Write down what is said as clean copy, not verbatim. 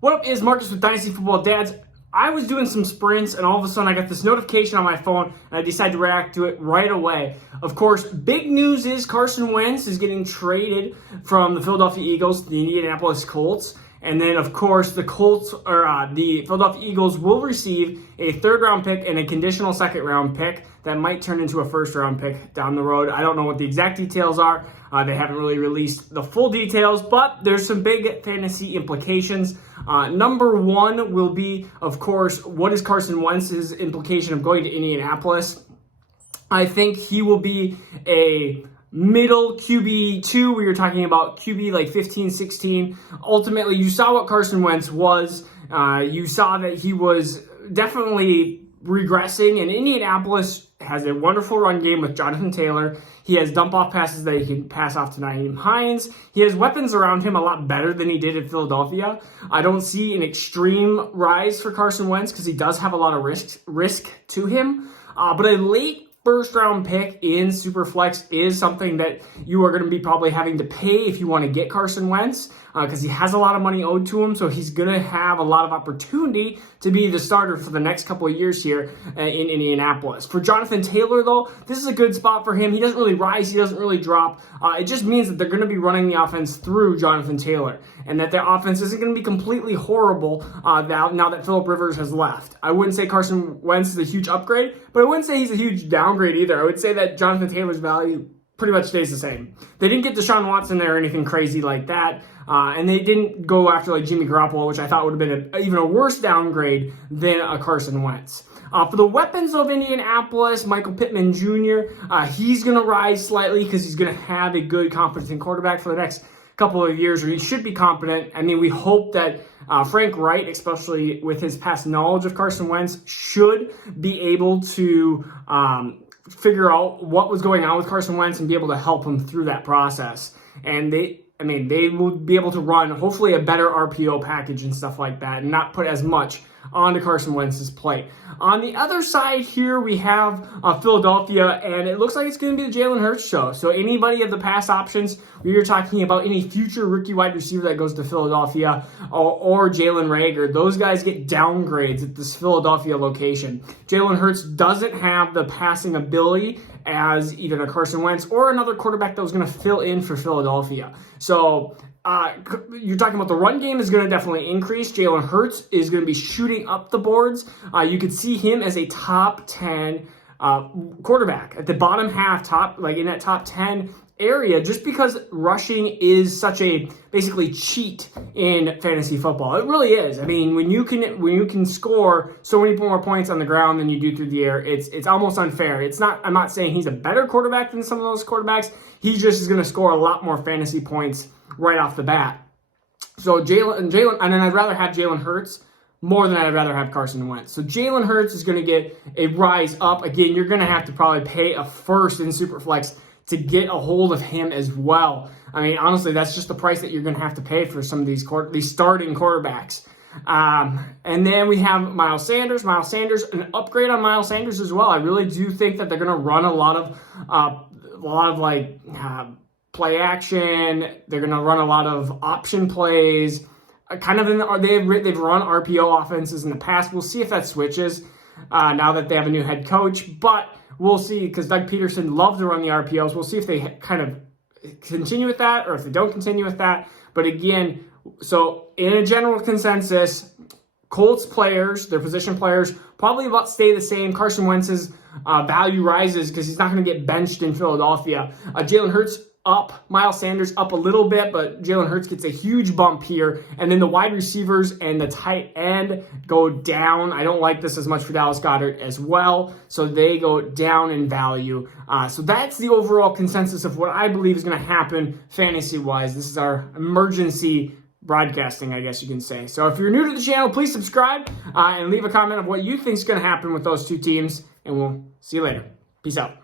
What up, is Marcus with Dynasty Football Dads. I was doing some sprints and all of a sudden I got this notification on my phone and I decided to react to it right away. Of course, big news is Carson Wentz is getting traded from the Philadelphia Eagles to the Indianapolis Colts. And then, of course, the Philadelphia Eagles will receive a third-round pick and a conditional second-round pick that might turn into a first-round pick down the road. I don't know what the exact details are. They haven't really released the full details, but there's some big fantasy implications. Number one will be, of course, what is Carson Wentz's implication of going to Indianapolis? I think he will be a middle QB2. We were talking about QB like 15, 16. Ultimately, you saw what Carson Wentz was. You saw that he was definitely regressing, and Indianapolis has a wonderful run game with Jonathan Taylor. He has dump-off passes that he can pass off to Nyheim Hines. He has weapons around him a lot better than he did in Philadelphia. I don't see an extreme rise for Carson Wentz because he does have a lot of risk to him. But a late first-round pick in Superflex is something that you are going to be probably having to pay if you want to get Carson Wentz because he has a lot of money owed to him, so he's going to have a lot of opportunity to be the starter for the next couple of years here in Indianapolis. For Jonathan Taylor, though, this is a good spot for him. He doesn't really rise. He doesn't really drop. It just means that they're going to be running the offense through Jonathan Taylor and that their offense isn't going to be completely horrible now that Phillip Rivers has left. I wouldn't say Carson Wentz is a huge upgrade, but I wouldn't say he's a huge downgrade either. I would say that Jonathan Taylor's value pretty much stays the same. They didn't get Deshaun Watson there or anything crazy like that. And they didn't go after like Jimmy Garoppolo, which I thought would have been even a worse downgrade than a Carson Wentz. For the weapons of Indianapolis, Michael Pittman Jr., he's going to rise slightly because he's going to have a good, competent quarterback for the next couple of years, or he should be competent. I mean, we hope that Frank Wright, especially with his past knowledge of Carson Wentz, should be able to figure out what was going on with Carson Wentz and be able to help him through that process. And they will be able to run, hopefully, a better RPO package and stuff like that and not put as much onto Carson Wentz's plate. On the other side here, we have Philadelphia, and it looks like it's going to be the Jalen Hurts show. So anybody of the past options, we are talking about any future rookie wide receiver that goes to Philadelphia or Jalen Raegor, those guys get downgrades at this Philadelphia location. Jalen Hurts doesn't have the passing ability as either a Carson Wentz or another quarterback that was going to fill in for Philadelphia. So you're talking about the run game is going to definitely increase. Jalen Hurts is going to be shooting up the boards. You could see him as a top 10 quarterback at the bottom half, in that top 10 area, just because rushing is such a basically cheat in fantasy football. It really is. I mean, when you can score so many more points on the ground than you do through the air, it's almost unfair. I'm not saying he's a better quarterback than some of those quarterbacks. He just is going to score a lot more fantasy points right off the bat. So Jalen, and then I'd rather have Jalen Hurts more than I'd rather have Carson Wentz. So Jalen Hurts is going to get a rise up. Again, you're going to have to probably pay a first in Superflex to get a hold of him as well. I mean, honestly, that's just the price that you're going to have to pay for some of these starting quarterbacks. And then we have Miles Sanders. Miles Sanders, an upgrade on Miles Sanders as well. I really do think that they're going to run a lot of play action. They're going to run a lot of option plays. They've run RPO offenses in the past. We'll see if that switches now that they have a new head coach. But we'll see, because Doug Peterson loved to run the RPOs. We'll see if they kind of continue with that or if they don't continue with that. But again, so in a general consensus, Colts players, their position players, probably about stay the same. Carson Wentz's value rises because he's not going to get benched in Philadelphia. Jalen Hurts up, Miles Sanders up a little bit, but Jalen Hurts gets a huge bump here. And then the wide receivers and the tight end go down. I don't like this as much for Dallas Goedert as well, so they go down in value. So that's the overall consensus of what I believe is going to happen fantasy-wise. This is our emergency broadcasting, I guess you can say. So if you're new to the channel, please subscribe and leave a comment of what you think is going to happen with those two teams, and we'll see you later. Peace out.